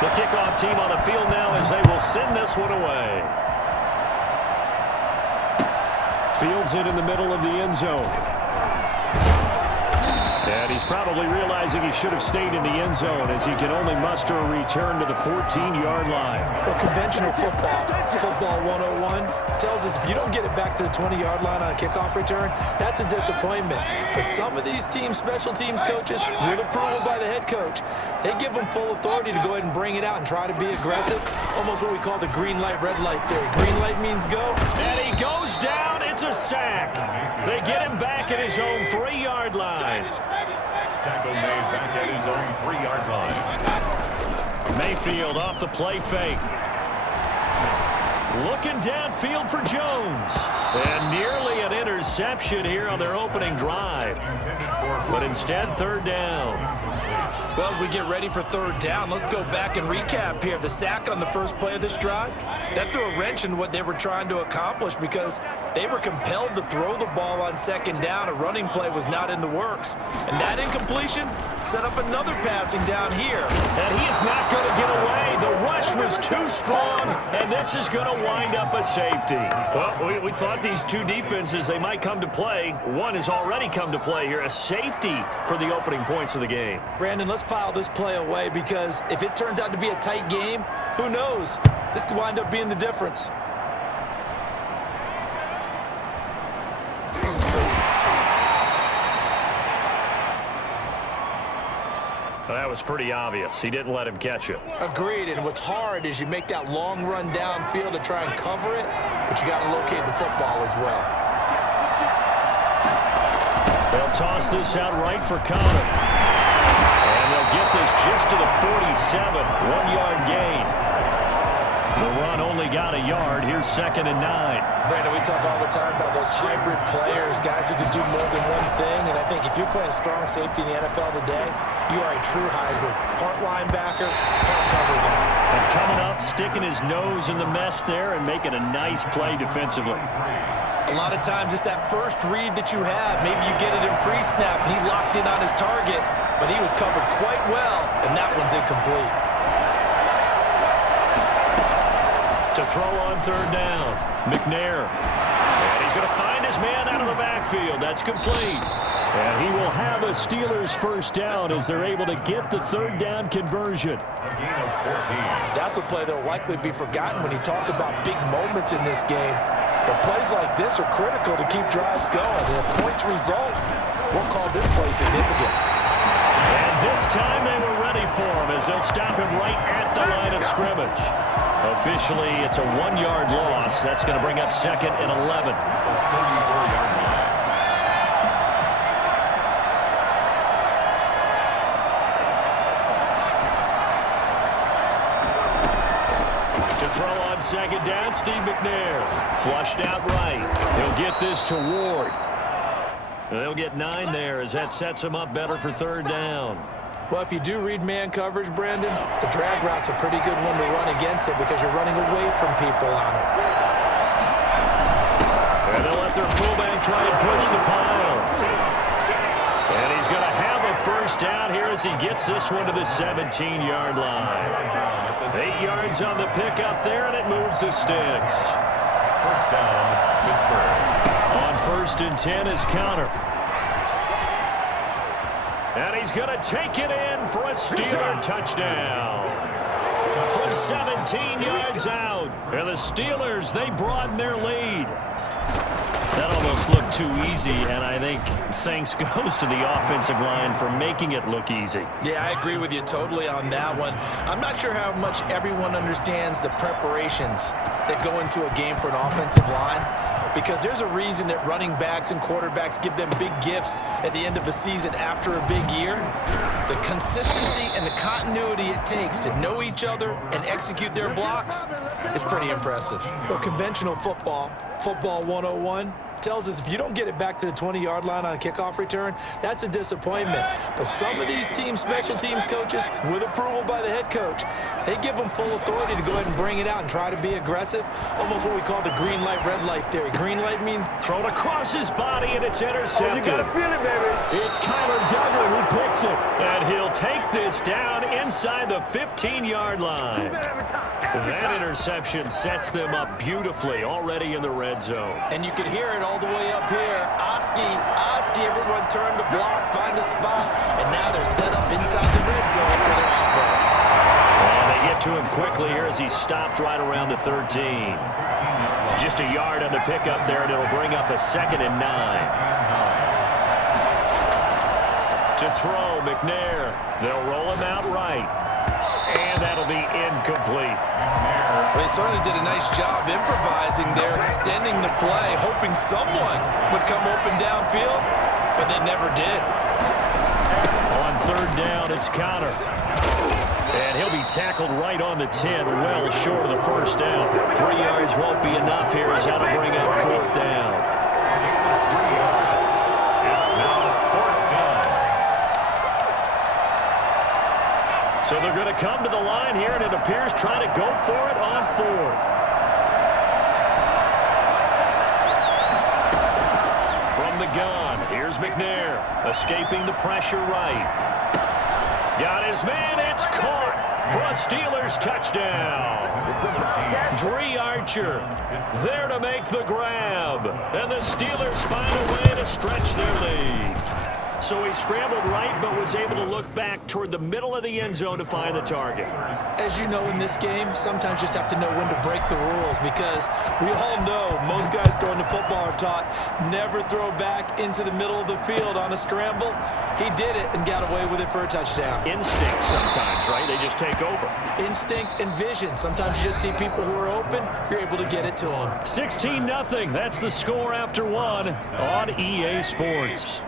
The kickoff team on the field now as they will send this one away. Fields it in the middle of the end zone. And he's probably realizing he should have stayed in the end zone as he can only muster a return to the 14-yard line. Well, conventional football 101, tells us if you don't get it back to the 20-yard line on a kickoff return, that's a disappointment. But some of these special teams coaches, with approval by the head coach, they give them full authority to go ahead and bring it out and try to be aggressive. Almost what we call the green light, red light theory. Green light means go. And he goes down. It's a sack. They get him back at his own 3-yard line. Tackle made back at his own 3-yard line. Mayfield off the play fake. Looking downfield for Jones. And nearly an interception here on their opening drive. But instead, third down. Well, as we get ready for third down, let's go back and recap here. The sack on the first play of this drive, that threw a wrench in what they were trying to accomplish because they were compelled to throw the ball on second down. A running play was not in the works. And that incompletion set up another passing down here. And he is not going to get away. The rush was too strong, and this is going to wind up a safety. Well, we thought these two defenses, they might come to play. One has already come to play here, a safety for the opening points of the game. Brandon, let's file this play away because if it turns out to be a tight game, who knows? This could wind up being the difference. Well, that was pretty obvious. He didn't let him catch it. Agreed, and what's hard is you make that long run downfield to try and cover it, but you got to locate the football as well. They'll toss this out right for Connor. And they'll get this just to the 47, 1-yard gain. The run only got a yard. Here's 2nd and 9. Brandon, we talk all the time about those hybrid players, guys who can do more than one thing, and I think if you're playing strong safety in the NFL today, you are a true hybrid. Part linebacker, part cover guy. And coming up, sticking his nose in the mess there and making a nice play defensively. A lot of times it's that first read that you have. Maybe you get it in pre-snap, and he locked in on his target, but he was covered quite well, and that one's incomplete. To throw on third down, McNair. And he's going to find his man out of the backfield. That's complete. And he will have a Steelers first down as they're able to get the third down conversion. That's a play that will likely be forgotten when you talk about big moments in this game. But plays like this are critical to keep drives going. And if points result, we'll call this play significant. And this time they were ready for him as they'll stop him right at the line of scrimmage. Officially, it's a 1-yard loss. That's going to bring up 2nd and 11. To throw on second down, Steve McNair. Flushed out right. He'll get this to Ward. They'll get 9 there as that sets him up better for third down. Well, if you do read man coverage, Brandon, the drag route's a pretty good one to run against it because you're running away from people on it. And they'll let their fullback try and push the pile. And he's going to have a first down here as he gets this one to the 17-yard line. 8 yards on the pickup there, and it moves the sticks. First down, Pittsburgh. On 1st and 10 is Connor. And he's going to take it in for a Steeler touchdown. From 17 yards out. And the Steelers, they broaden their lead. That almost looked too easy, and I think thanks goes to the offensive line for making it look easy. Yeah, I agree with you totally on that one. I'm not sure how much everyone understands the preparations that go into a game for an offensive line, because there's a reason that running backs and quarterbacks give them big gifts at the end of a season after a big year. The consistency and the continuity it takes to know each other and execute their blocks is pretty impressive. Well, conventional football 101, tells us if you don't get it back to the 20-yard line on a kickoff return, that's a disappointment. But some of these special teams coaches, with approval by the head coach, they give them full authority to go ahead and bring it out and try to be aggressive. Almost what we call the green light, red light theory. Green light means thrown across his body, and it's intercepted. Oh, you got to feel it, baby. It's Kyler Duggar who picks it. And he'll take this down inside the 15-yard line. That interception sets them up beautifully already in the red zone. And you can hear it all the way up here. Oski, everyone turn to block, find a spot, and now they're set up inside the red zone for their offense. And they get to him quickly here as he stopped right around the 13. Just a yard on the pickup there, and it'll bring up a 2nd and 9. To throw, McNair. They'll roll him out right. And that'll be incomplete. Well, they certainly did a nice job improvising there, extending the play, hoping someone would come open downfield, but they never did. On 3rd down, it's Connor. And he'll be tackled right on the 10, well short of the 1st down. 3 yards won't be enough here as how to bring up 4th down. It's now 4th down. So they're going to come to the line here, and it appears trying to go for it on 4th. From the gun, here's McNair, escaping the pressure right. Got his man, it's caught for a Steelers touchdown. Dree Archer there to make the grab. And the Steelers find a way to stretch their lead. So he scrambled right, but was able to look back toward the middle of the end zone to find the target. As you know, in this game, sometimes you just have to know when to break the rules, because we all know most guys throwing the football are taught never throw back into the middle of the field on a scramble. He did it and got away with it for a touchdown. Instinct sometimes, right? They just take over. Instinct and vision. Sometimes you just see people who are open, you're able to get it to them. 16-0. That's the score after 1 on EA Sports.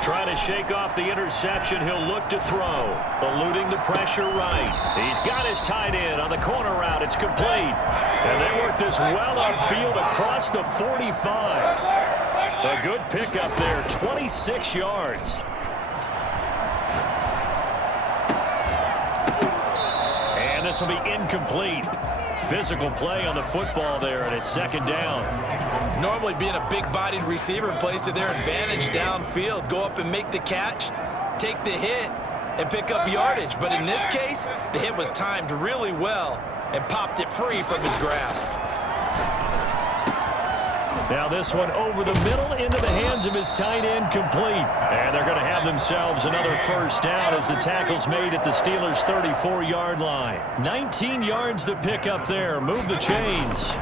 Trying to shake off the interception. He'll look to throw. Eluding the pressure right. He's got his tight end on the corner route. It's complete. And they work this well upfield across the 45. A good pickup there. 26 yards. And this will be incomplete. Physical play on the football there, and it's 2nd down. Normally being a big-bodied receiver plays to their advantage downfield. Go up and make the catch, take the hit, and pick up yardage. But in this case, the hit was timed really well and popped it free from his grasp. Now this one over the middle into the hands of his tight end, complete. And they're going to have themselves another 1st down as the tackle's made at the Steelers' 34-yard line. 19 yards to pick up there. Move the chains.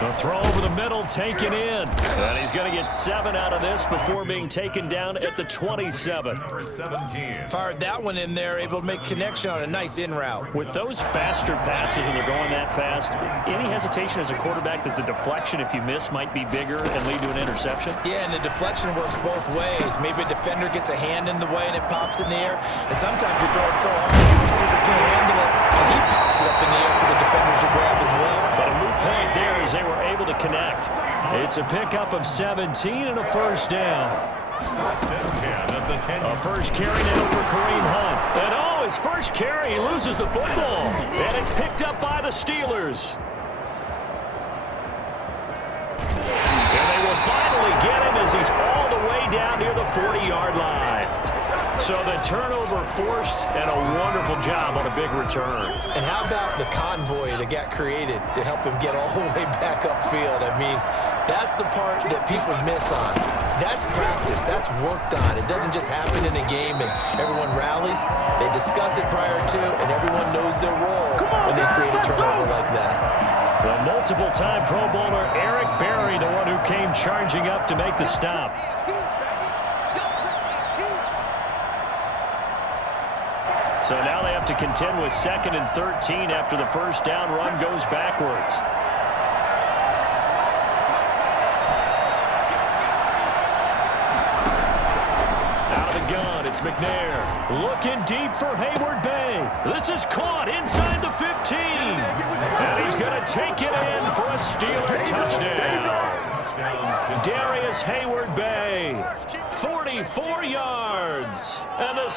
The throw over the middle, taken in. And he's going to get 7 out of this before being taken down at the 27. Number 17. Fired that one in there, able to make connection on a nice in route. With those faster passes and they're going that fast, any hesitation as a quarterback that the deflection, if you miss, might be bigger and lead to an interception? Yeah, and the deflection works both ways. Maybe a defender gets a hand in the way and it pops in the air. And sometimes you throw it so hard the receiver can't handle it, and he pops it up in the air for the defenders to grab as well. But a moot point there as they were able to connect. It's a pickup of 17 and a 1st down. 1st and 10 at the 10. A first carry now for Kareem Hunt. And oh, his first carry, he loses the football. And it's picked up by the Steelers. And they will finally get him as he's all the way down near the 40-yard line. So the turnover forced, and a wonderful job on a big return. And how about the convoy that got created to help him get all the way back upfield? I mean, that's the part that people miss on. That's practice. That's worked on. It doesn't just happen in a game and everyone rallies. They discuss it prior to, and everyone knows their role when they create a turnover like that. The multiple-time Pro Bowler Eric Berry, the one who came charging up to make the stop. So now they have to contend with 2nd and 13 after the 1st down run goes backwards. Out of the gun, it's McNair. Looking deep for Hayward Bay. This is caught inside the 15. And he's going to take it in for a Steeler touchdown. Darius Hayward-Bay, 44 yards. And the